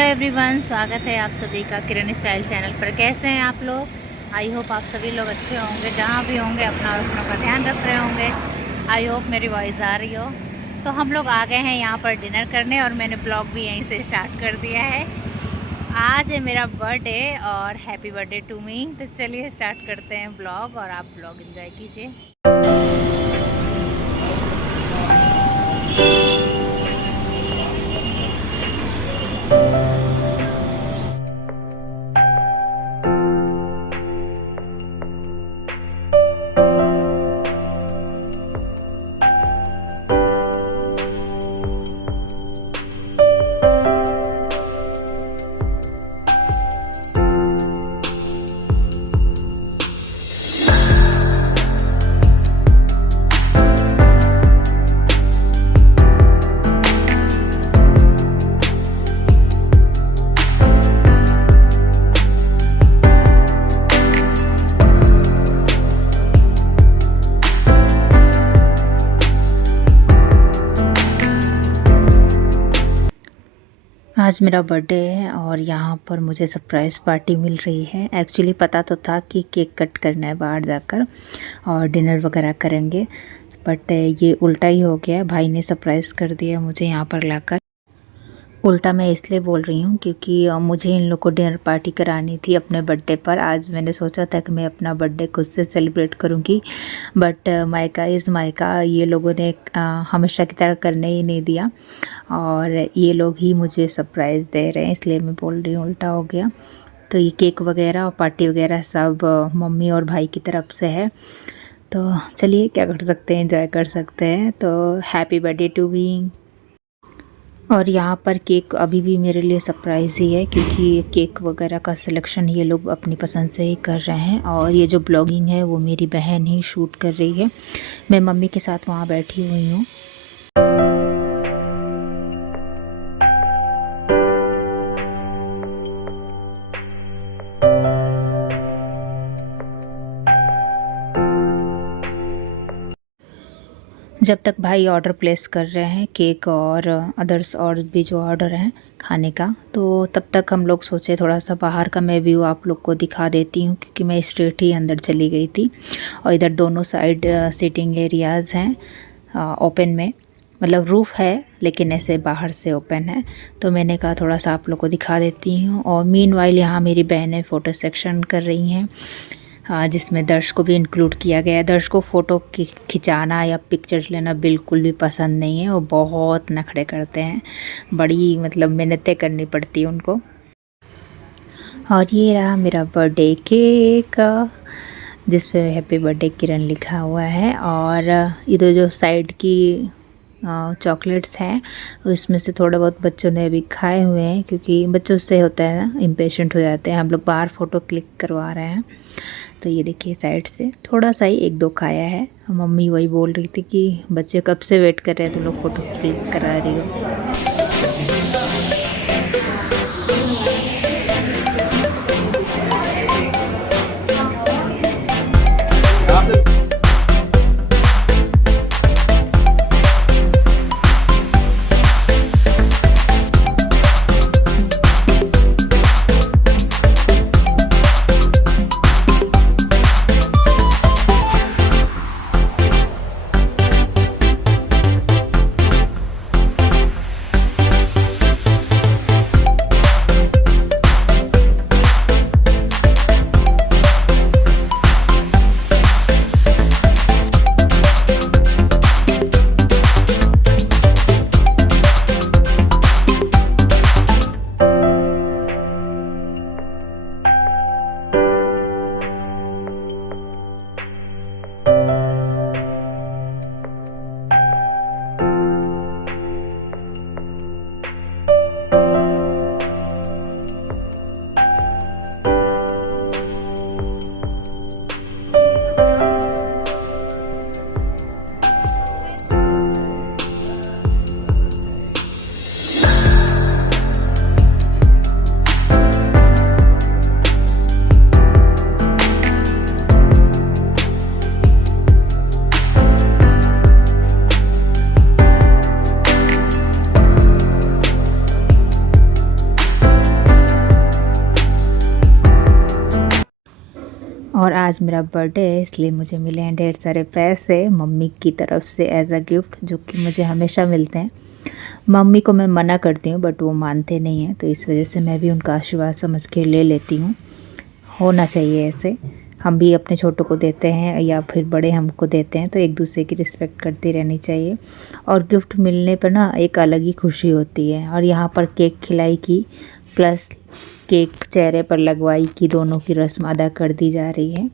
Hello everyone, स्वागत है आप सभी का किरण स्टाइल चैनल पर। कैसे हैं आप लोग? आई होप आप सभी लोग अच्छे होंगे, जहाँ भी होंगे अपना और अपनों का ध्यान रख रहे होंगे। आई होप मेरी वॉइस आ रही हो। तो हम लोग आ गए हैं यहाँ पर डिनर करने और मैंने ब्लॉग भी यहीं से स्टार्ट कर दिया है। आज है मेरा बर्थडे और हैप्पी बर्थडे टू मी। तो चलिए स्टार्ट करते हैं ब्लॉग और आप ब्लॉग एंजॉय कीजिए। आज मेरा बर्थडे है और यहाँ पर मुझे सरप्राइज़ पार्टी मिल रही है। एक्चुअली पता तो था कि केक कट करना है बाहर जाकर और डिनर वगैरह करेंगे, बट ये उल्टा ही हो गया। भाई ने सरप्राइज़ कर दिया मुझे यहाँ पर लाकर। उल्टा मैं इसलिए बोल रही हूँ क्योंकि मुझे इन लोग को डिनर पार्टी करानी थी अपने बर्थडे पर। आज मैंने सोचा था कि मैं अपना बर्थडे खुद से सेलिब्रेट करूँगी, बट मायका इज़ मायका, ये लोगों ने हमेशा की तरह करने ही नहीं दिया और ये लोग ही मुझे सरप्राइज़ दे रहे हैं, इसलिए मैं बोल रही हूँ उल्टा हो गया। तो ये केक वगैरह और पार्टी वगैरह सब मम्मी और भाई की तरफ से है। तो चलिए क्या कर सकते हैं, एंजॉय कर सकते हैं। तो हैप्पी बर्थडे टू मी। और यहाँ पर केक अभी भी मेरे लिए सरप्राइज़ ही है क्योंकि केक वगैरह का सिलेक्शन ये लोग अपनी पसंद से ही कर रहे हैं और ये जो ब्लॉगिंग है वो मेरी बहन ही शूट कर रही है। मैं मम्मी के साथ वहाँ बैठी हुई हूँ। जब तक भाई ऑर्डर प्लेस कर रहे हैं केक और अदर्स और भी जो ऑर्डर हैं खाने का, तो तब तक हम लोग सोचे थोड़ा सा बाहर का मैं व्यू आप लोग को दिखा देती हूँ क्योंकि मैं स्ट्रेट ही अंदर चली गई थी और इधर दोनों साइड सीटिंग एरियाज़ हैं ओपन में, मतलब रूफ़ है लेकिन ऐसे बाहर से ओपन है। तो मैंने कहा थोड़ा सा आप लोग को दिखा देती हूँ। और मीनवाइल यहाँ मेरी बहनें फ़ोटो सेक्शन कर रही हैं जिसमें दर्श को भी इंक्लूड किया गया है। दर्श को फ़ोटो खिंचाना या पिक्चर्स लेना बिल्कुल भी पसंद नहीं है, वो बहुत नखरे करते हैं, बड़ी मतलब मेहनतें करनी पड़ती है उनको। और ये रहा मेरा बर्थडे केक जिस पे हैप्पी बर्थडे किरण लिखा हुआ है। और इधर जो साइड की चॉकलेट्स हैं उसमें से थोड़ा बहुत बच्चों ने अभी खाए हुए हैं क्योंकि बच्चों से होता है ना, इम्पेशेंट हो जाते हैं। हम लोग बाहर फ़ोटो क्लिक करवा रहे हैं। तो ये देखिए साइड से थोड़ा सा ही एक दो खाया है। मम्मी वही बोल रही थी कि बच्चे कब से वेट कर रहे हैं, तुम लोग फ़ोटो क्लिक करा रही हो। आज मेरा बर्थडे है, इसलिए मुझे मिले हैं ढेर सारे पैसे मम्मी की तरफ से एज अ गिफ्ट, जो कि मुझे हमेशा मिलते हैं। मम्मी को मैं मना करती हूँ बट वो मानते नहीं हैं, तो इस वजह से मैं भी उनका आशीर्वाद समझ के ले लेती हूँ। होना चाहिए ऐसे, हम भी अपने छोटों को देते हैं या फिर बड़े हमको देते हैं, तो एक दूसरे की रिस्पेक्ट करती रहनी चाहिए। और गिफ्ट मिलने पर ना एक अलग ही खुशी होती है। और यहाँ पर केक खिलाई की प्लस केक चेहरे पर लगवाई की, दोनों की रस्म अदा कर दी जा रही है।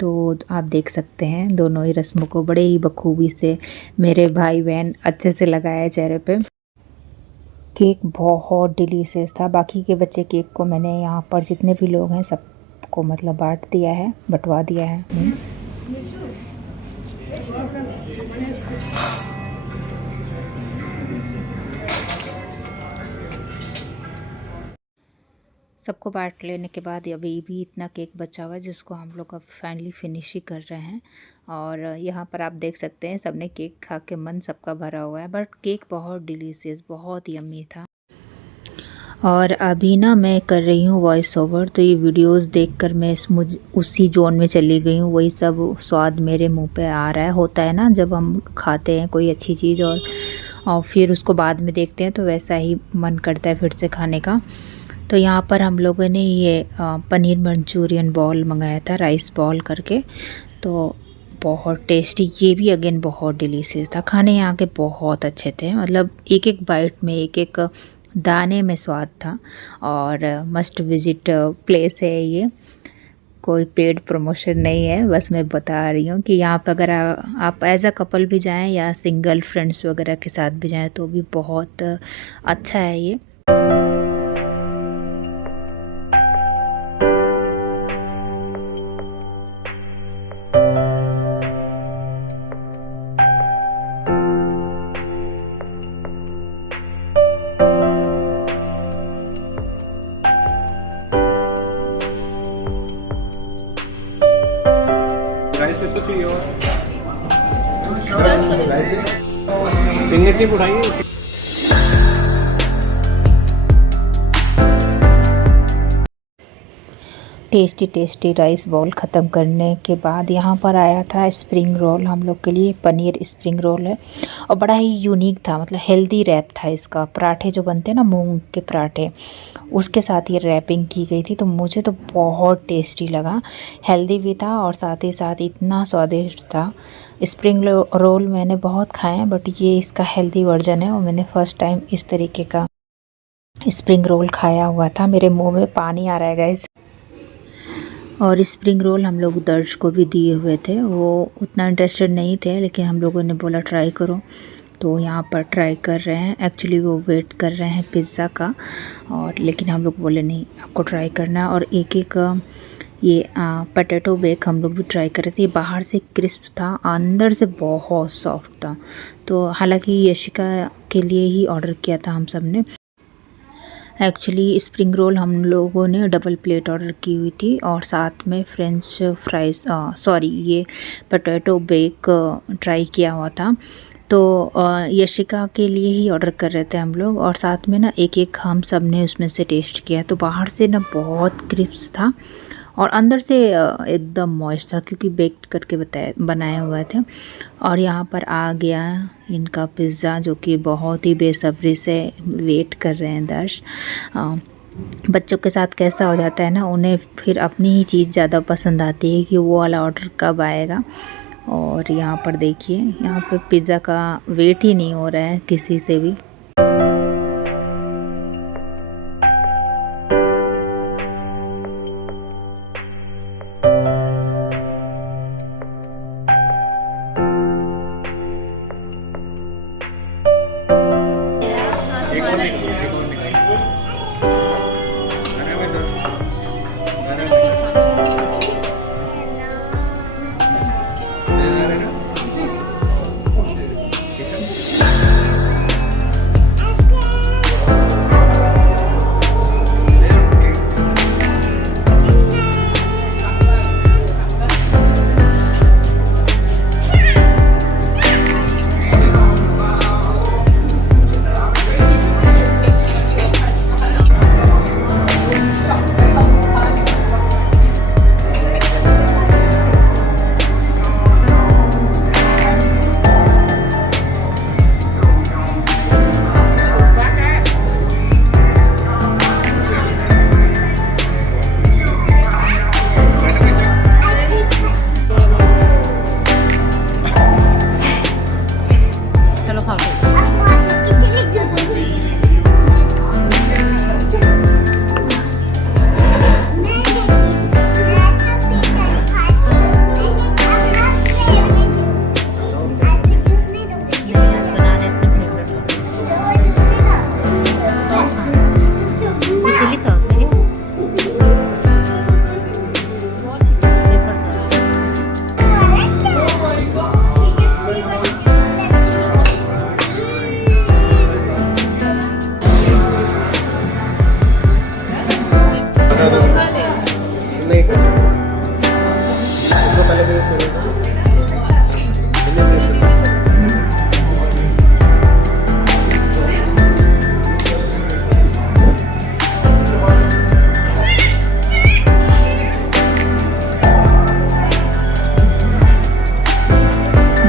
तो आप देख सकते हैं दोनों ही रस्मों को बड़े ही बखूबी से मेरे भाई बहन अच्छे से लगाया चेहरे पे। केक बहुत डिलीशियस था। बाकी के बच्चे केक को मैंने यहाँ पर जितने भी लोग हैं सबको मतलब बांट दिया है, बंटवा दिया है मीन्स। सबको बांट लेने के बाद अभी भी इतना केक बचा हुआ है, जिसको हम लोग अब फाइनली फिनिश ही कर रहे हैं। और यहाँ पर आप देख सकते हैं सबने केक खा के मन सबका भरा हुआ है, बट केक बहुत डिलीशियस, बहुत यम्मी था। और अभी ना मैं कर रही हूँ वॉइस ओवर, तो ये वीडियोस देखकर मैं मुझे उसी जोन में चली गई हूँ। वही सब स्वाद मेरे मुंह पे आ रहा है। होता है ना जब हम खाते हैं कोई अच्छी चीज़ और फिर उसको बाद में देखते हैं, तो वैसा ही मन करता है फिर से खाने का। तो यहाँ पर हम लोगों ने ये पनीर मंचूरियन बॉल मंगाया था, राइस बॉल करके। तो बहुत टेस्टी, ये भी अगेन बहुत डिलीशियस था। खाने यहाँ के बहुत अच्छे थे, मतलब एक एक बाइट में एक एक दाने में स्वाद था। और मस्ट विजिट प्लेस है ये, कोई पेड प्रमोशन नहीं है, बस मैं बता रही हूँ कि यहाँ पर अगर आप एज अ कपल भी जाएं या सिंगल फ्रेंड्स वगैरह के साथ भी जाएं तो भी बहुत अच्छा है ये। राइस इसको चाहिए और फिंगर चिप उठाइए। टेस्टी टेस्टी राइस बॉल ख़त्म करने के बाद यहाँ पर आया था स्प्रिंग रोल हम लोग के लिए। पनीर स्प्रिंग रोल है और बड़ा ही यूनिक था, मतलब हेल्दी रैप था इसका। पराठे जो बनते हैं ना मूंग के पराठे, उसके साथ ये रैपिंग की गई थी, तो मुझे तो बहुत टेस्टी लगा। हेल्दी भी था और साथ ही साथ इतना स्वादिष्ट था। स्प्रिंग रोल मैंने बहुत खाए हैं, बट ये इसका हेल्दी वर्जन है और मैंने फ़र्स्ट टाइम इस तरीके का स्प्रिंग रोल खाया हुआ था। मेरे मुँह में पानी आ रहा है गाइस। और स्प्रिंग रोल हम लोग दर्श को भी दिए हुए थे, वो उतना इंटरेस्टेड नहीं थे, लेकिन हम लोगों ने बोला ट्राई करो, तो यहाँ पर ट्राई कर रहे हैं। एक्चुअली वो वेट कर रहे हैं पिज़्ज़ा का, और लेकिन हम लोग बोले नहीं आपको ट्राई करना है। और एक एक ये पोटैटो बेक हम लोग भी ट्राई कर रहे थे। बाहर से क्रिस्प था, अंदर से बहुत सॉफ्ट था। तो हालांकि यशिका के लिए ही ऑर्डर किया था हम सब ने। एक्चुअली स्प्रिंग रोल हम लोगों ने डबल प्लेट ऑर्डर की हुई थी और साथ में फ्रेंच फ्राइज़ ये पोटैटो बेक ट्राई किया हुआ था। तो यशिका के लिए ही ऑर्डर कर रहे थे हम लोग, और साथ में ना एक एक हम सब ने उसमें से टेस्ट किया। तो बाहर से ना बहुत क्रिस्प था और अंदर से एकदम मॉइस्ट था, क्योंकि बेक्ड करके बनाए हुए थे। और यहाँ पर आ गया इनका पिज़्ज़ा, जो कि बहुत ही बेसब्री से वेट कर रहे हैं दर्श। बच्चों के साथ कैसा हो जाता है ना, उन्हें फिर अपनी ही चीज़ ज़्यादा पसंद आती है कि वो वाला ऑर्डर कब आएगा। और यहाँ पर देखिए, यहाँ पर पिज़्ज़ा का वेट ही नहीं हो रहा है किसी से भी।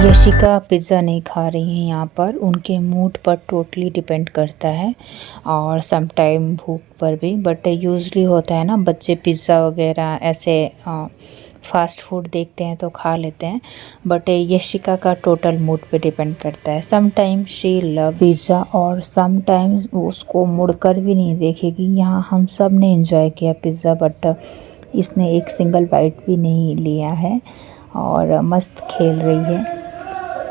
यशिका पिज़्ज़ा नहीं खा रही हैं यहाँ पर, उनके मूड पर टोटली डिपेंड करता है और सम टाइम भूख पर भी। बट यूजली होता है ना, बच्चे पिज़्ज़ा वगैरह ऐसे फास्ट फूड देखते हैं तो खा लेते हैं। बट यशिका का टोटल मूड पे डिपेंड करता है। Some time she love pizza और सम टाइम उसको मुड़कर भी नहीं देखेगी। यहाँ हम सब ने एंजॉय किया पिज़्ज़ा, बट इसने एक सिंगल बाइट भी नहीं लिया है और मस्त खेल रही है।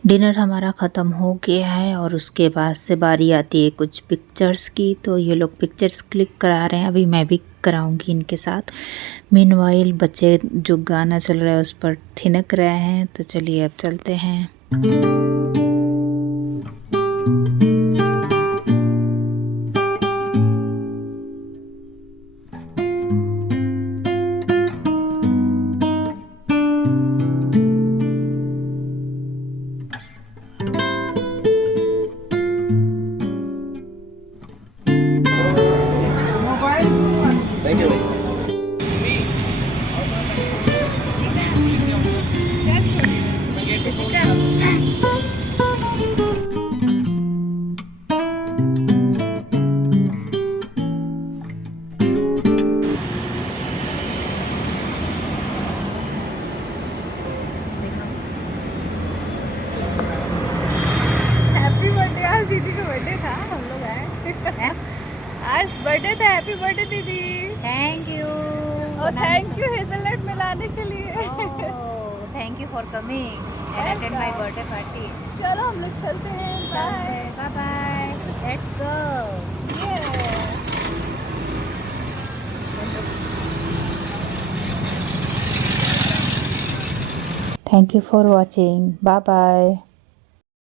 डिनर हमारा ख़त्म हो गया है और उसके बाद से बारी आती है कुछ पिक्चर्स की। तो ये लोग पिक्चर्स क्लिक करा रहे हैं, अभी मैं भी कराऊंगी इनके साथ। मीनवाइल बच्चे जो गाना चल रहा है उस पर थिनक रहे हैं। तो चलिए अब चलते हैं। Thank you. Happy birthday. आज दीदी का बर्थडे था, हम लोग आए। आज बर्थडे था। हैप्पी बर्थडे दीदी। Thank you. और थैंक यू हेजलनट मिलाने के लिए। Thank you for coming and attend my birthday party. चलो हम लोग चलते हैं। Bye bye bye, let's go. Thank you for watching. Bye bye.